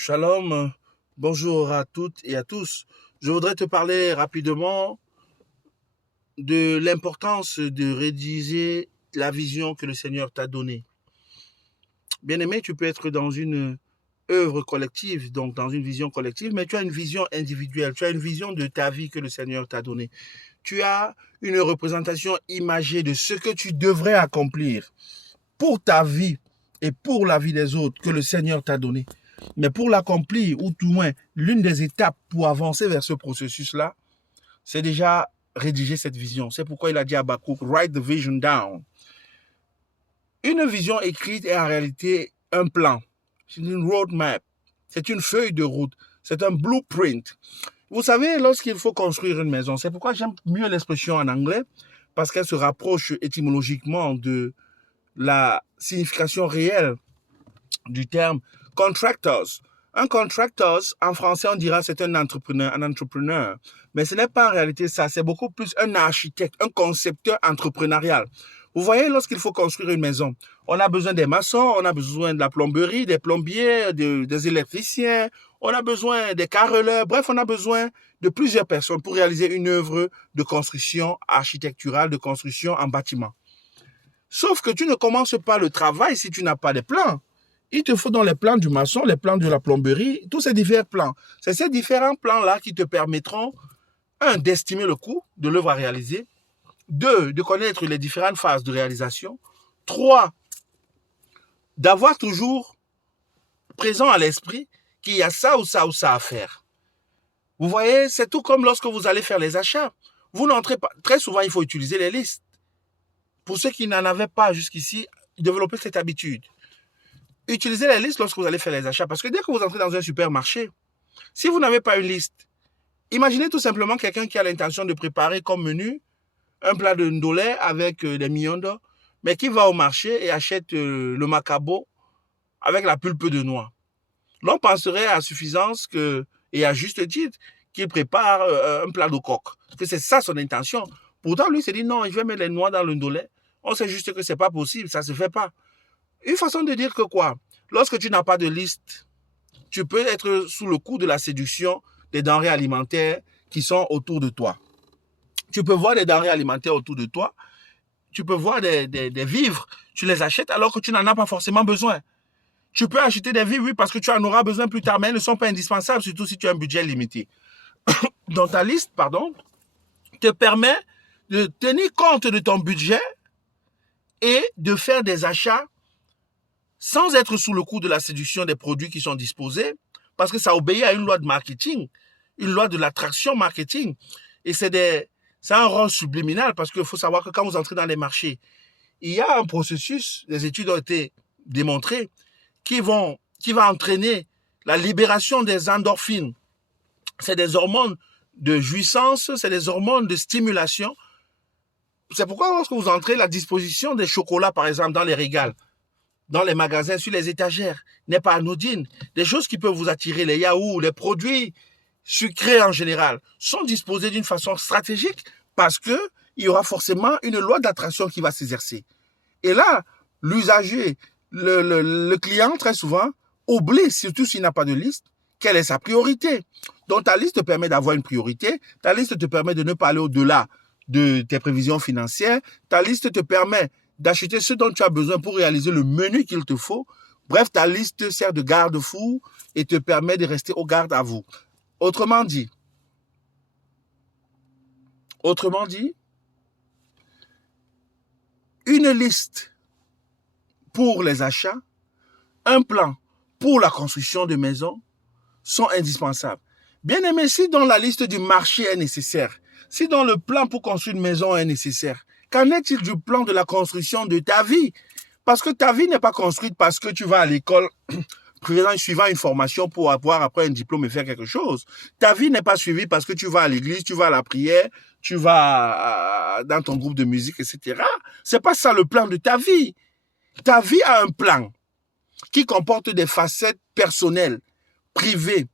Shalom, bonjour à toutes et à tous. Je voudrais te parler rapidement de l'importance de rédiger la vision que le Seigneur t'a donnée. Bien-aimé, tu peux être dans une œuvre collective, donc dans une vision collective, mais tu as une vision individuelle, tu as une vision de ta vie que le Seigneur t'a donnée. Tu as une représentation imagée de ce que tu devrais accomplir pour ta vie et pour la vie des autres que le Seigneur t'a donné. Mais pour l'accomplir, ou tout moins l'une des étapes pour avancer vers ce processus-là, c'est déjà rédiger cette vision. C'est pourquoi il a dit à Habakkuk, write the vision down. Une vision écrite est en réalité un plan. C'est une roadmap. C'est une feuille de route. C'est un blueprint. Vous savez, lorsqu'il faut construire une maison, c'est pourquoi j'aime mieux l'expression en anglais, parce qu'elle se rapproche étymologiquement de la signification réelle du terme contractors. Un contractor, en français, on dira c'est un entrepreneur. Mais ce n'est pas en réalité ça. C'est beaucoup plus un architecte, un concepteur entrepreneurial. Vous voyez, lorsqu'il faut construire une maison, on a besoin des maçons, on a besoin de la plomberie, des plombiers, des électriciens, on a besoin des carreleurs. Bref, on a besoin de plusieurs personnes pour réaliser une œuvre de construction architecturale, de construction en bâtiment. Sauf que tu ne commences pas le travail si tu n'as pas de plans. Il te faut dans les plans du maçon, les plans de la plomberie, tous ces divers plans. C'est ces différents plans-là qui te permettront, un, d'estimer le coût de l'œuvre à réaliser, deux, de connaître les différentes phases de réalisation, trois, d'avoir toujours présent à l'esprit qu'il y a ça ou ça ou ça à faire. Vous voyez, c'est tout comme lorsque vous allez faire les achats. Vous n'entrez pas, très souvent, il faut utiliser les listes. Pour ceux qui n'en avaient pas jusqu'ici, développez cette habitude. Utilisez les listes lorsque vous allez faire les achats. Parce que dès que vous entrez dans un supermarché, si vous n'avez pas une liste, imaginez tout simplement quelqu'un qui a l'intention de préparer comme menu un plat de ndolé avec des miondos, mais qui va au marché et achète le macabo avec la pulpe de noix. L'on penserait à suffisance et à juste titre qu'il prépare un plat de coq. Parce que c'est ça son intention. Pourtant, lui s'est dit non, je vais mettre les noix dans le ndolé. On sait juste que ce n'est pas possible, ça ne se fait pas. Une façon de dire que quoi? Lorsque tu n'as pas de liste, tu peux être sous le coup de la séduction des denrées alimentaires qui sont autour de toi. Tu peux voir des denrées alimentaires autour de toi, tu peux voir des vivres, tu les achètes alors que tu n'en as pas forcément besoin. Tu peux acheter des vivres, oui, parce que tu en auras besoin plus tard, mais elles ne sont pas indispensables, surtout si tu as un budget limité. Donc ta liste, te permet de tenir compte de ton budget et de faire des achats sans être sous le coup de la séduction des produits qui sont disposés, parce que ça obéit à une loi de marketing, une loi de l'attraction marketing. Et c'est un rôle subliminal, parce qu'il faut savoir que quand vous entrez dans les marchés, il y a un processus, les études ont été démontrées, qui va entraîner la libération des endorphines. C'est des hormones de jouissance, c'est des hormones de stimulation. C'est pourquoi lorsque vous entrez, la disposition des chocolats, par exemple, dans les régals, dans les magasins, sur les étagères, n'est pas anodine. Des choses qui peuvent vous attirer, les yaourts, les produits sucrés en général, sont disposés d'une façon stratégique parce qu'il y aura forcément une loi d'attraction qui va s'exercer. Et là, l'usager, le client, très souvent, oublie, surtout s'il n'a pas de liste, quelle est sa priorité. Donc, ta liste te permet d'avoir une priorité, ta liste te permet de ne pas aller au-delà de tes prévisions financières, ta liste te permet d'acheter ce dont tu as besoin pour réaliser le menu qu'il te faut. Bref, ta liste sert de garde-fou et te permet de rester au garde à vous. Autrement dit, une liste pour les achats, un plan pour la construction de maisons sont indispensables. Bien aimé, si dans la liste du marché est nécessaire, si dans le plan pour construire une maison est nécessaire, qu'en est-il du plan de la construction de ta vie? Parce que ta vie n'est pas construite parce que tu vas à l'école suivant une formation pour avoir après un diplôme et faire quelque chose. Ta vie n'est pas suivie parce que tu vas à l'église, tu vas à la prière, tu vas dans ton groupe de musique, etc. C'est pas ça le plan de ta vie. Ta vie a un plan qui comporte des facettes personnelles, privées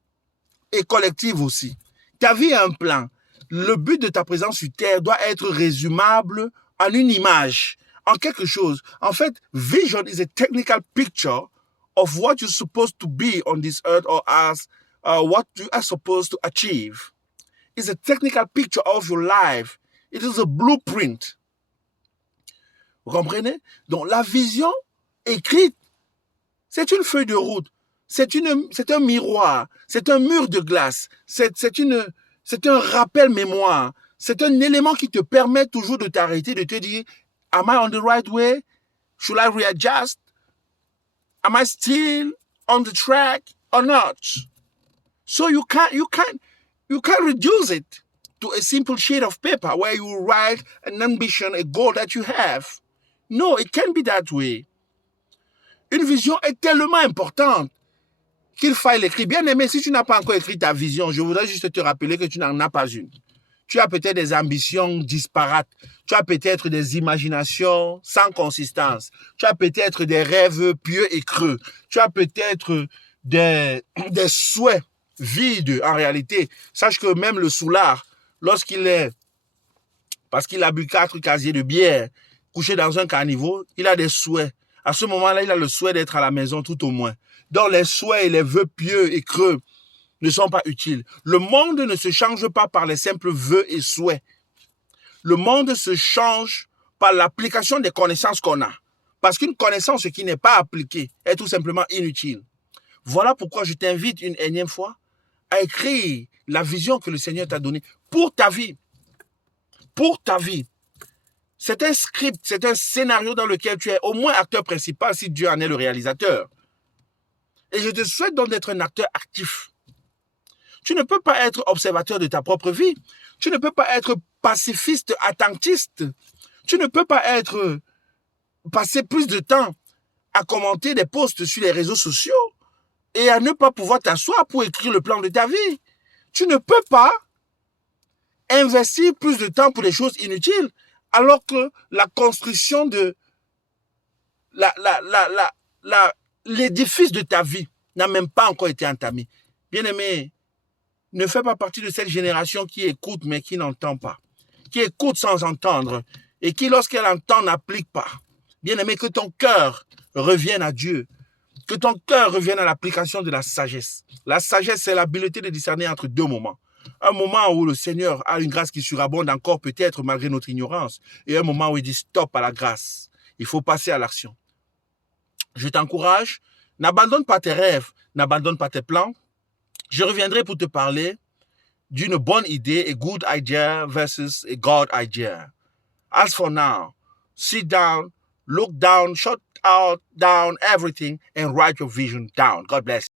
et collectives aussi. Ta vie a un plan. Le but de ta présence sur Terre doit être résumable en une image, en quelque chose. En fait, vision is a technical picture of what you're supposed to be on this earth or as what you are supposed to achieve. It's a technical picture of your life. It is a blueprint. Vous comprenez? Donc, la vision écrite, c'est une feuille de route. C'est un miroir. C'est un mur de glace. C'est un rappel mémoire. C'est un élément qui te permet toujours de t'arrêter, de te dire, am I on the right way? Should I readjust? Am I still on the track or not? So you can't reduce it to a simple sheet of paper where you write an ambition, a goal that you have. No, it can't be that way. Une vision est tellement importante qu'il faille l'écrire. Bien aimé, si tu n'as pas encore écrit ta vision, je voudrais juste te rappeler que tu n'en as pas une. Tu as peut-être des ambitions disparates. Tu as peut-être des imaginations sans consistance. Tu as peut-être des rêves pieux et creux. Tu as peut-être des souhaits vides en réalité. Sache que même le soulard, parce qu'il a bu 4 casiers de bière, couché dans un caniveau, il a des souhaits. À ce moment-là, il a le souhait d'être à la maison tout au moins. Donc les souhaits et les vœux pieux et creux ne sont pas utiles. Le monde ne se change pas par les simples vœux et souhaits. Le monde se change par l'application des connaissances qu'on a. Parce qu'une connaissance qui n'est pas appliquée est tout simplement inutile. Voilà pourquoi je t'invite une énième fois à écrire la vision que le Seigneur t'a donnée pour ta vie. Pour ta vie. C'est un script, c'est un scénario dans lequel tu es au moins acteur principal si Dieu en est le réalisateur. Et je te souhaite donc d'être un acteur actif. Tu ne peux pas être observateur de ta propre vie. Tu ne peux pas être pacifiste, attentiste. Tu ne peux pas passer plus de temps à commenter des posts sur les réseaux sociaux et à ne pas pouvoir t'asseoir pour écrire le plan de ta vie. Tu ne peux pas investir plus de temps pour des choses inutiles alors que la construction de l'édifice de ta vie n'a même pas encore été entamé. Bien-aimé, ne fais pas partie de cette génération qui écoute mais qui n'entend pas, qui écoute sans entendre et qui, lorsqu'elle entend, n'applique pas. Bien-aimé, que ton cœur revienne à Dieu, que ton cœur revienne à l'application de la sagesse. La sagesse, c'est l'habileté de discerner entre deux moments. Un moment où le Seigneur a une grâce qui surabonde encore peut-être malgré notre ignorance et un moment où il dit stop à la grâce. Il faut passer à l'action. Je t'encourage, n'abandonne pas tes rêves, n'abandonne pas tes plans. Je reviendrai pour te parler d'une bonne idée, a good idea versus a God idea. As for now, sit down, look down, shut out down everything and write your vision down. God bless you.